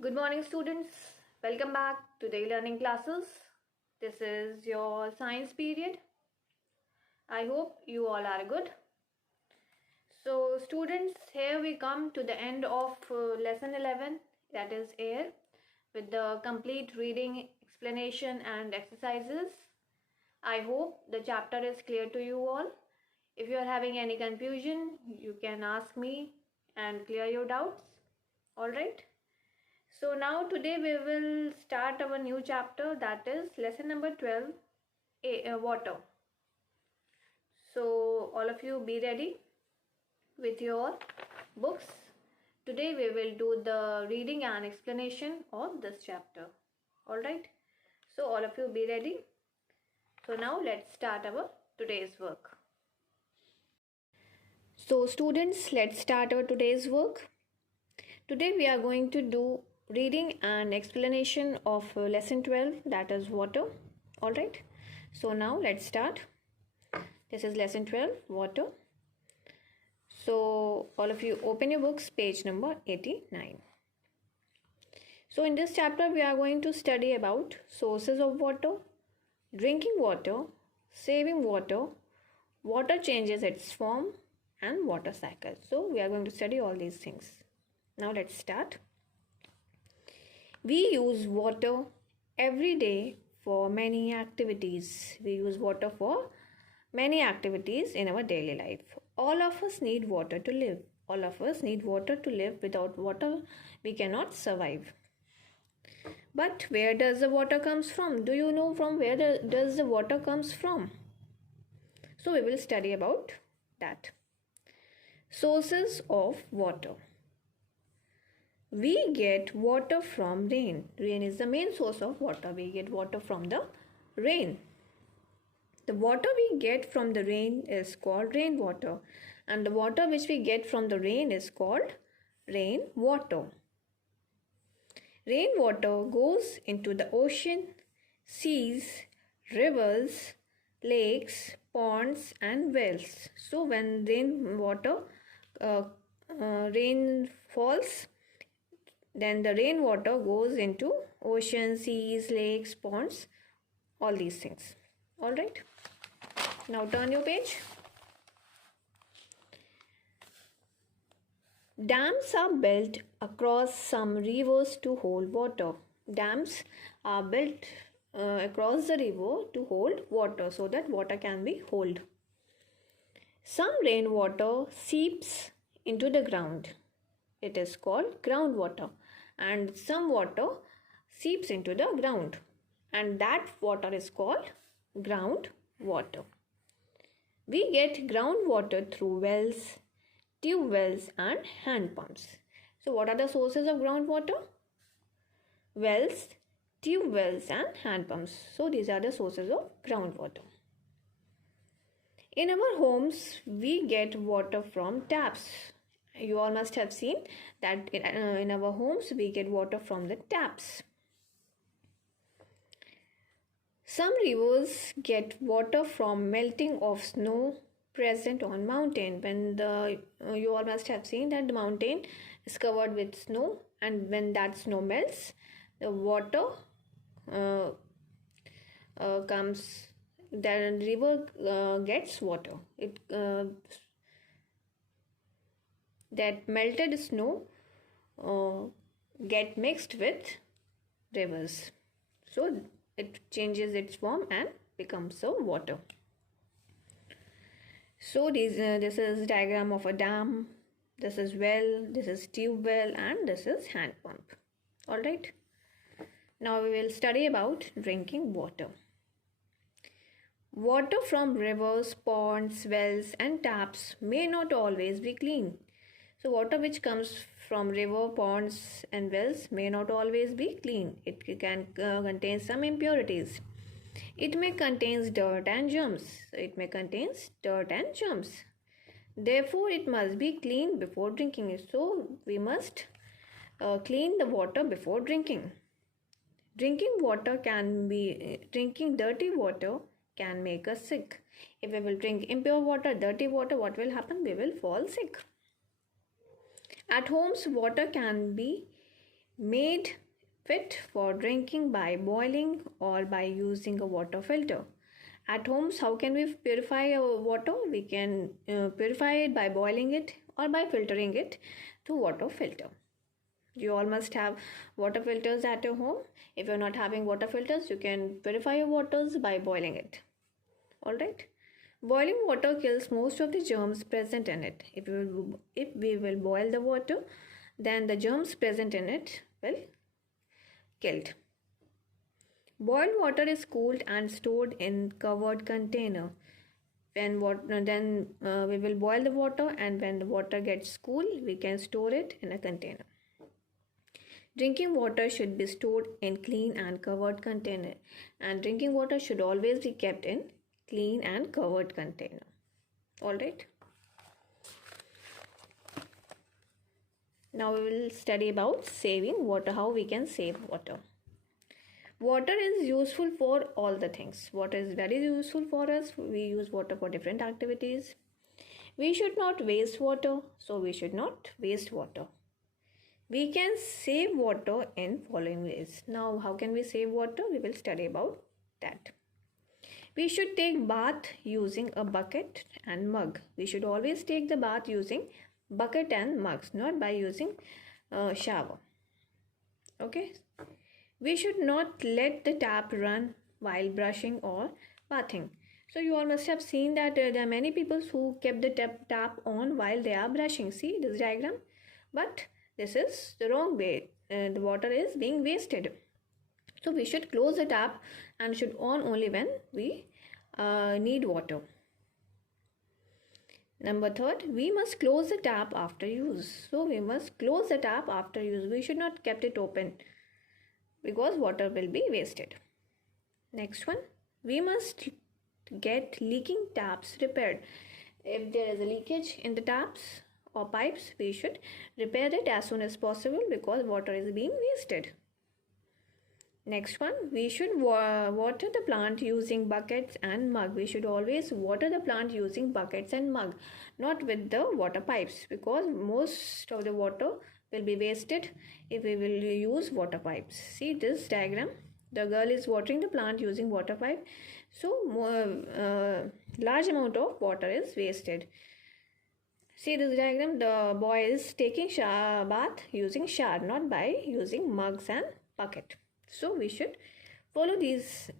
Good morning, students. Welcome back to the e-learning classes. This is your science period. I hope you all are good. So, students, here we come to the end of lesson 11, that is air, with the complete reading, explanation, and exercises. I hope the chapter is clear to you all. If you are having any confusion, you can ask me and clear your doubts. All right. So now today we will start our new chapter, that is lesson number 12, water. So all of you be ready with your books. Today we will do the reading and explanation of this chapter. Alright. So all of you be ready. So now let's start our today's work. So students, let's start our today's work. Today we are going to do reading and explanation of lesson 12, that is water. All right, so now let's start. This is lesson 12, water. So all of you open your books, page number 89. So in this chapter we are going to study about sources of water, drinking water, saving water, water changes its form, and water cycle. So we are going to study all these things. Now let's start. We use water every day for many activities. We use water for many activities in our daily life. All of us need water to live. All of us need water to live. Without water, we cannot survive. But where does the water comes from? Do you know from where does the water comes from? So we will study about that. Sources of water. We get water from rain. Rain is the main source of water. We get water from the rain. The water we get from the rain is called rainwater, and the water which we get from the rain is called rainwater. Rainwater goes into the ocean, seas, rivers, lakes, ponds, and wells. So when rain falls, then the rainwater goes into ocean, seas, lakes, ponds, all these things. All right. Now turn your page. Dams are built across some rivers to hold water. Dams are built across the river to hold water so that water can be held. Some rainwater seeps into the ground. It is called groundwater, and some water seeps into the ground, and that water is called groundwater. We get groundwater through wells, tube wells, and hand pumps. So what are the sources of groundwater? Wells, tube wells, and hand pumps. So these are the sources of groundwater. In our homes, we get water from taps. You all must have seen that in our homes we get water from the taps. Some rivers get water from melting of snow present on mountain. You all must have seen that the mountain is covered with snow, and when that snow melts, the water comes. The river gets water. That melted snow get mixed with rivers, so it changes its form and becomes a water. So this is diagram of a dam, this is well, this is tube well, and this is hand pump. All right, now we will study about drinking water. Water from rivers, ponds, wells, and taps may not always be clean. So water which comes from river, ponds, and wells may not always be clean. It can contain some impurities. It may contain dirt and germs. Therefore, it must be clean before drinking it. So we must clean the water before drinking. Drinking dirty water can make us sick. If we will drink impure water, dirty water, what will happen? We will fall sick. At homes, water can be made fit for drinking by boiling or by using a water filter. At homes, how can we purify our water? We can purify it by boiling it or by filtering it through water filter. You all must have water filters at your home. If you're not having water filters, you can purify your waters by boiling it. Alright? Boiling water kills most of the germs present in it. If we will boil the water, then the germs present in it will killed. Boiled water is cooled and stored in covered container. Then we will boil the water, and when the water gets cool, we can store it in a container. Drinking water should be stored in clean and covered container, and drinking water should always be kept in clean and covered container. All right. Now we will study about saving water, how we can save water. Water is useful for all the things. Water is very useful for us. We use water for different activities. We should not waste water, so we should not waste water. We can save water in following ways. Now, how can we save water? We will study about that. We should take bath using a bucket and mug. We should always take the bath using bucket and mugs, not by using shower. Okay. We should not let the tap run while brushing or bathing. So you all must have seen that there are many people who kept the tap on while they are brushing. See this diagram? But this is the wrong way. The water is being wasted. So we should close the tap and should on only when we need water. Number third, we must close the tap after use. So we must close the tap after use. We should not kept it open because water will be wasted. Next one, we must get leaking taps repaired. If there is a leakage in the taps or pipes, we should repair it as soon as possible because water is being wasted. Next one, we should water the plant using buckets and mug. We should always water the plant using buckets and mug, not with the water pipes, because most of the water will be wasted if we will use water pipes. See this diagram? The girl is watering the plant using water pipe. So large amount of water is wasted. See this diagram? The boy is taking bath using shower, not by using mugs and bucket. So we should follow these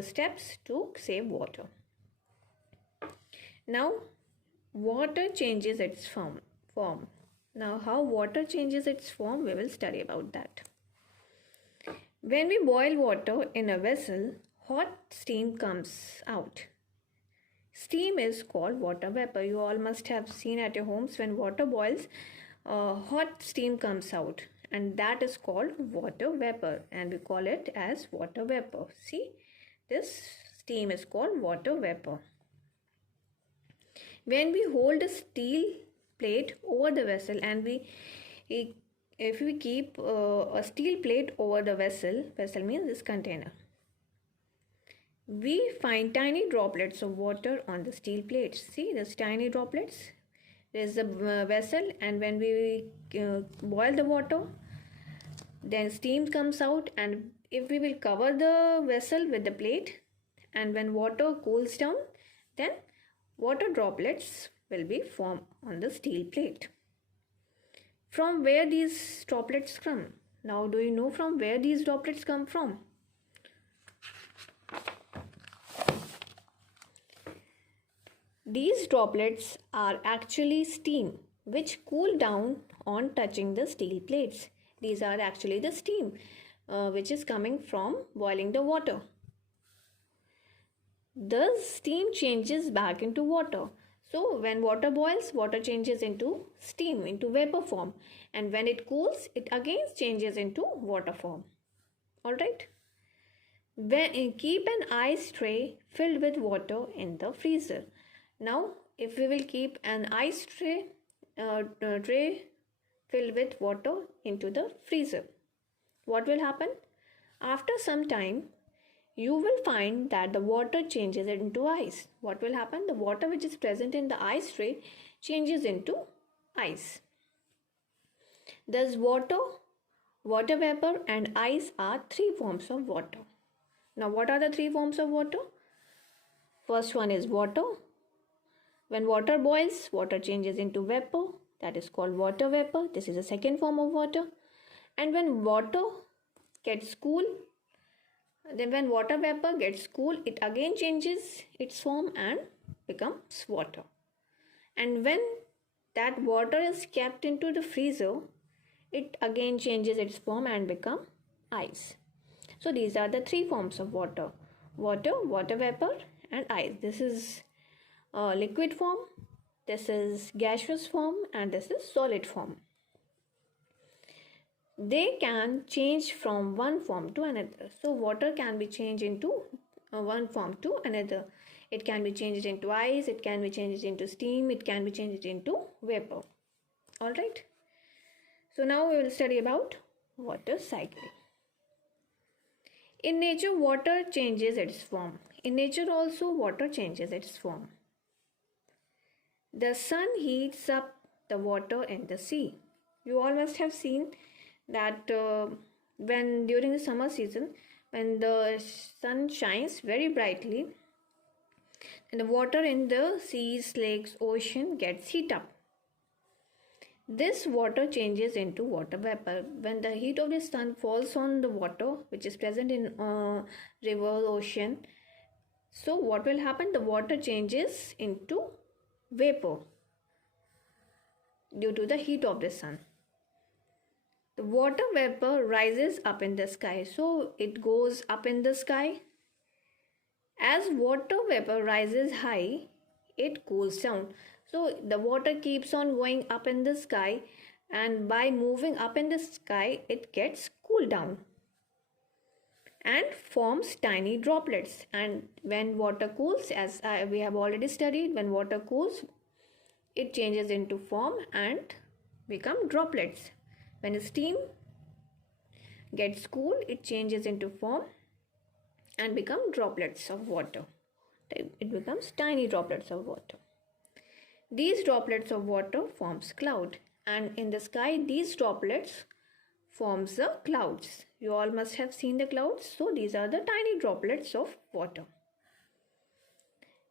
steps to save water. Now, water changes its form. Now, how water changes its form, we will study about that. When we boil water in a vessel, hot steam comes out. Steam is called water vapor. You all must have seen at your homes when water boils, hot steam comes out, and that is called water vapor, and we call it as water vapor. See, this steam is called water vapor. When we hold a steel plate over the vessel, and if we keep a steel plate over the vessel means this container, we find tiny droplets of water on the steel plates. See this tiny droplets? There is a vessel, and when we boil the water, then steam comes out, and if we will cover the vessel with the plate, and when water cools down, then water droplets will be formed on the steel plate. From where these droplets come? Now, do you know from where these droplets come from? These droplets are actually steam which cool down on touching the steel plates. These are actually the steam which is coming from boiling the water. The steam changes back into water. So when water boils, water changes into steam, into vapor form, and when it cools, it again changes into water form. Alright? Keep an ice tray filled with water in the freezer. Now, if we will keep an ice tray filled with water into the freezer, what will happen? After some time, you will find that the water changes into ice. What will happen? The water which is present in the ice tray changes into ice. Thus, water Water vapor and ice are three forms of water. Now, what are the three forms of water? First one is water. When water boils, water changes into vapor. That is called water vapor. This is the second form of water. And when water gets cool, then when water vapor gets cool, it again changes its form and becomes water. And when that water is kept into the freezer, it again changes its form and become ice. So these are the three forms of water: water, water vapor, and ice. This is liquid form, this is gaseous form, and this is solid form. They can change from one form to another. So water can be changed into one form to another. It can be changed into ice, it can be changed into steam, it can be changed into vapor. Alright. So now we will study about water cycle. In nature, water changes its form. In nature also, water changes its form. The sun heats up the water in the sea. You all must have seen that when during the summer season, when the sun shines very brightly, and the water in the seas, lakes, ocean gets heat up. This water changes into water vapor. When the heat of the sun falls on the water which is present in river, ocean, so what will happen? The water changes into vapor due to the heat of the sun. The water vapor rises up in the sky, so it goes up in the sky. As water vapor rises high, it cools down. So the water keeps on going up in the sky, and by moving up in the sky, it gets cooled down and forms tiny droplets. And when water cools, as we have already studied, when water cools, it changes into form and become droplets. When steam gets cool, it changes into form and become droplets of water. It becomes tiny droplets of water. These droplets of water forms cloud, and in the sky these droplets forms the clouds. You all must have seen the clouds. So these are the tiny droplets of water.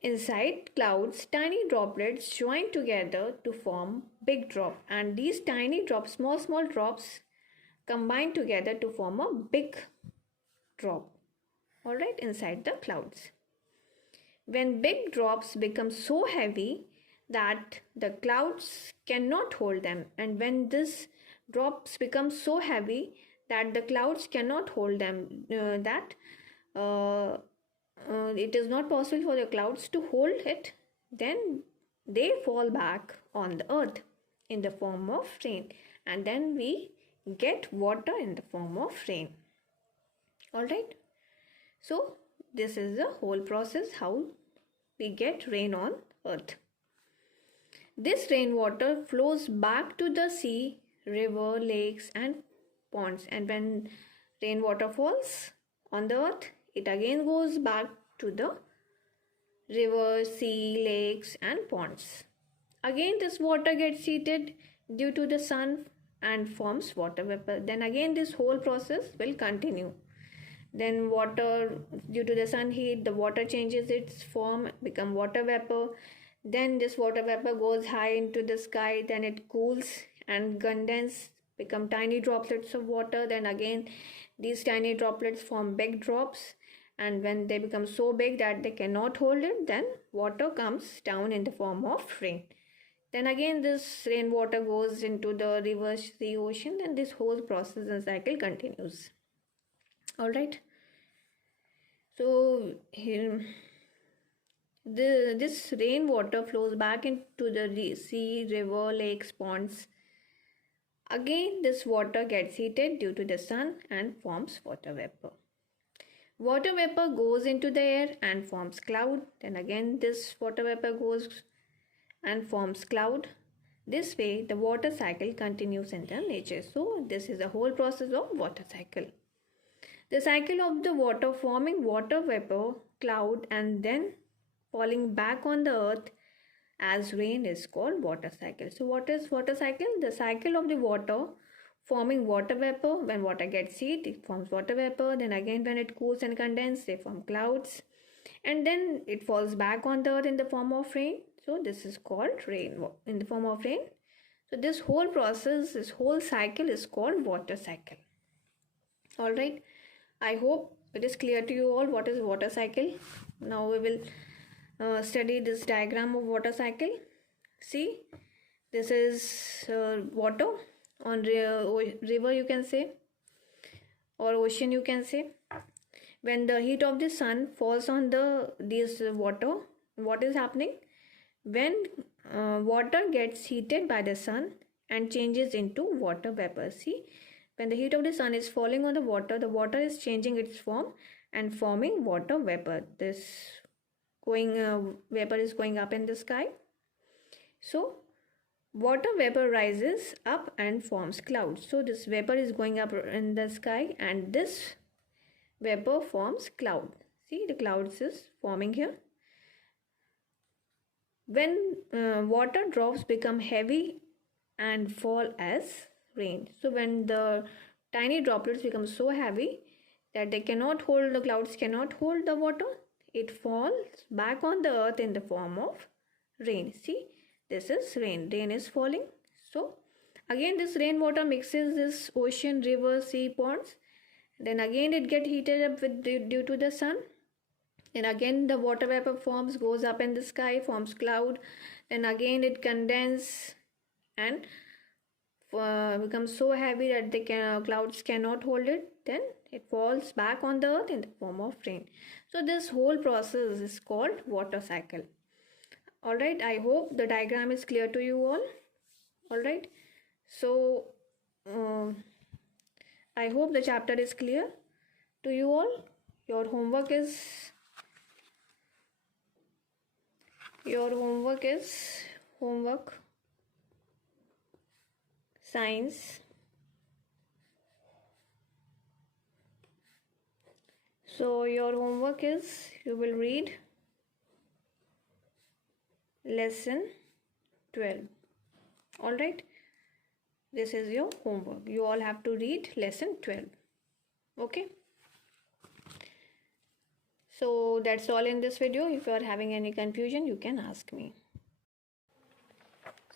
Inside clouds, tiny droplets join together to form big drop, and these tiny drops, small drops, combine together to form a big drop. Alright, inside the clouds. When big drops become so heavy that the clouds cannot hold them, and when this drops become so heavy that the clouds cannot hold them, it is not possible for the clouds to hold it, then they fall back on the earth in the form of rain, and then we get water in the form of rain. Alright, so this is the whole process how we get rain on earth. This rainwater flows back to the sea, river, lakes, and ponds, and when rainwater falls on the earth, it again goes back to the river, sea, lakes, and ponds. Again this water gets heated due to the sun and forms water vapor. Then again this whole process will continue. Then water, due to the sun heat, the water changes its form, become water vapor. Then this water vapor goes high into the sky, then it cools and condense, become tiny droplets of water. Then again these tiny droplets form big drops, and when they become so big that they cannot hold it, then water comes down in the form of rain. Then again this rainwater goes into the river, sea, ocean, and this whole process and cycle continues. Alright, so here this rainwater flows back into the sea, river, lakes, ponds. Again this water gets heated due to the sun and forms water vapor. Water vapor goes into the air and forms cloud. Then again this water vapor goes and forms cloud. This way the water cycle continues in the nature. So this is the whole process of water cycle. The cycle of the water forming water vapor, cloud, and then falling back on the earth as rain is called water cycle. So what is water cycle? The cycle of the water forming water vapor. When water gets heat, it forms water vapor. Then again when it cools and condenses, they form clouds. And then it falls back on the earth in the form of rain. So this is called rain in the form of rain. So this whole process, this whole cycle is called water cycle. All right. I hope it is clear to you all what is water cycle. Now we will study this diagram of water cycle. See, this is water on river, you can say, or ocean, you can say. When the heat of the sun falls on this water, what is happening? When water gets heated by the sun and changes into water vapor. See, when the heat of the sun is falling on the water is changing its form and forming water vapor. This vapor is going up in the sky. So water vapor rises up and forms clouds. So this vapor is going up in the sky and this vapor forms cloud. See, the clouds is forming here. When water drops become heavy and fall as rain. So when the tiny droplets become so heavy that they cannot hold, the clouds cannot hold the water, it falls back on the earth in the form of rain. See, this is rain. Rain is falling. So again this rainwater mixes this ocean, river, sea, ponds. Then again it get heated up due to the sun. And again the water vapor forms, goes up in the sky, forms cloud. Then again it condenses and becomes so heavy that the clouds cannot hold it. Then it falls back on the earth in the form of rain. So this whole process is called water cycle. Alright, I hope the diagram is clear to you all. Alright, so I hope the chapter is clear to you all. Your homework is science. So your homework is, you will read lesson 12. All right, this is your homework. You all have to read lesson 12. Okay, so that's all in this video. If you are having any confusion, you can ask me.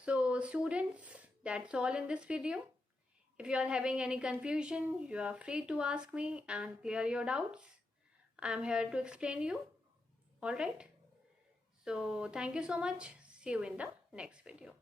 So students, that's all in this video. If you are having any confusion, you are free to ask me and clear your doubts. I am here to explain you. All right, so thank you so much. See you in the next video.